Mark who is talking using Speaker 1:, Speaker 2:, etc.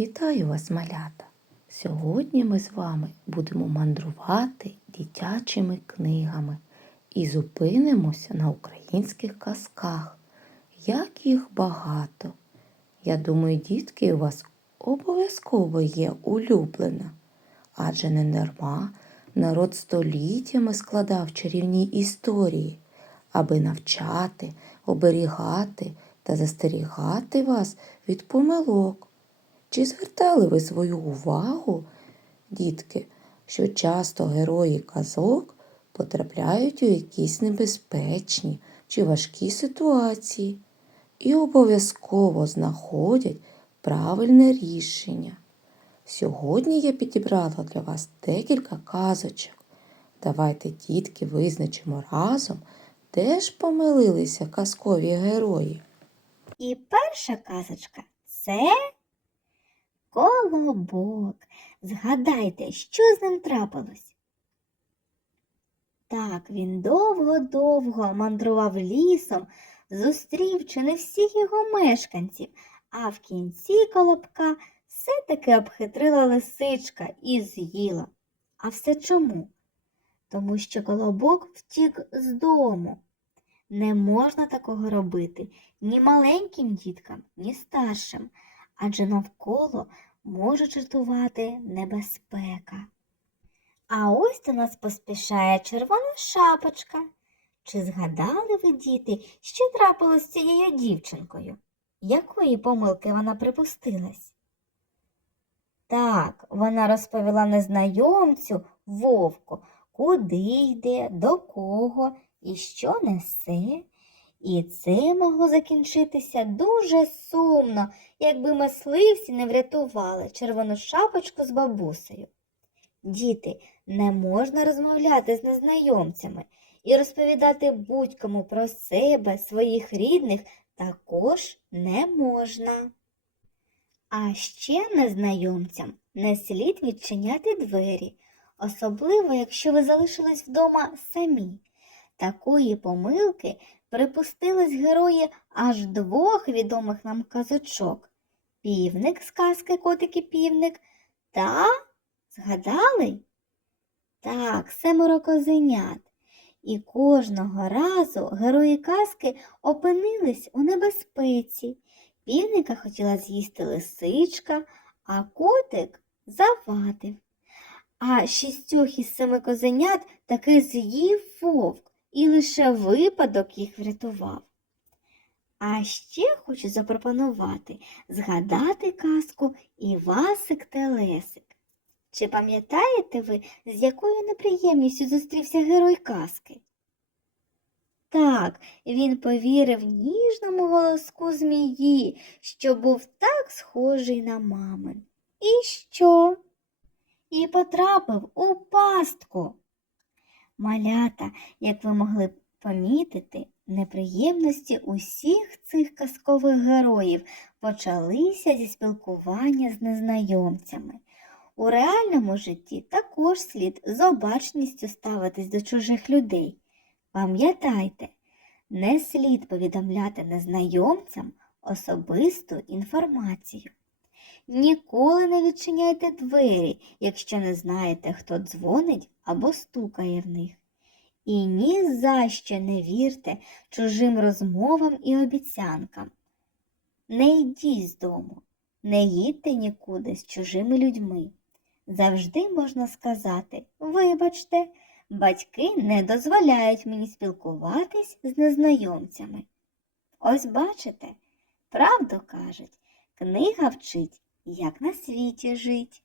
Speaker 1: Вітаю вас, малята! Сьогодні ми з вами будемо мандрувати дитячими книгами і зупинимося на українських казках. Як їх багато! Я думаю, дітки у вас обов'язково є улюблена, адже не дарма народ століттями складав чарівні історії, аби навчати, оберігати та застерігати вас від помилок. Чи звертали ви свою увагу, дітки, що часто герої казок потрапляють у якісь небезпечні чи важкі ситуації і обов'язково знаходять правильне рішення? Сьогодні я підібрала для вас декілька казочок. Давайте, дітки, визначимо разом, де ж помилилися казкові герої.
Speaker 2: І перша казочка це колобок. Згадайте, що з ним трапилось? Так, він довго-довго мандрував лісом, зустрів чи не всіх його мешканців, а в кінці колобка все-таки обхитрила лисичка і з'їла. А все чому? Тому що колобок втік з дому. Не можна такого робити ні маленьким діткам, ні старшим, адже навколо може чатувати небезпека. А ось до нас поспішає червона шапочка. Чи згадали ви, діти, що трапилось з цією дівчинкою? Якої помилки вона припустилась? Так, вона розповіла незнайомцю вовку, куди йде, до кого і що несе. І це могло закінчитися дуже сумно, якби мисливці не врятували червону шапочку з бабусею. Діти, не можна розмовляти з незнайомцями і розповідати будь-кому про себе, своїх рідних також не можна. А ще незнайомцям не слід відчиняти двері, особливо якщо ви залишились вдома самі. Такої помилки припустились герої аж двох відомих нам казочок півник з казки Котик і півник та згадали? Так, семеро козенят. І кожного разу герої казки опинились у небезпеці. Півника хотіла з'їсти лисичка, а котик завадив. А шістьох із семи козенят таки з'їв вовк, і лише випадок їх врятував. А ще хочу запропонувати згадати казку Івасик Телесик. Чи пам'ятаєте ви, з якою неприємністю зустрівся герой казки? Так, він повірив ніжному голоску змії, що був так схожий на мамин. І що? І потрапив у пастку. Малята, як ви могли помітити, неприємності усіх цих казкових героїв почалися зі спілкування з незнайомцями. У реальному житті також слід з обачністю ставитись до чужих людей. Пам'ятайте, не слід повідомляти незнайомцям особисту інформацію. Ніколи не відчиняйте двері, якщо не знаєте, хто дзвонить або стукає в них. І ні за що не вірте чужим розмовам і обіцянкам. Не йдіть з дому, не їдьте нікуди з чужими людьми. Завжди можна сказати, вибачте, батьки не дозволяють мені спілкуватись з незнайомцями. Ось бачите, правду кажуть, книга вчить, як на світі жить.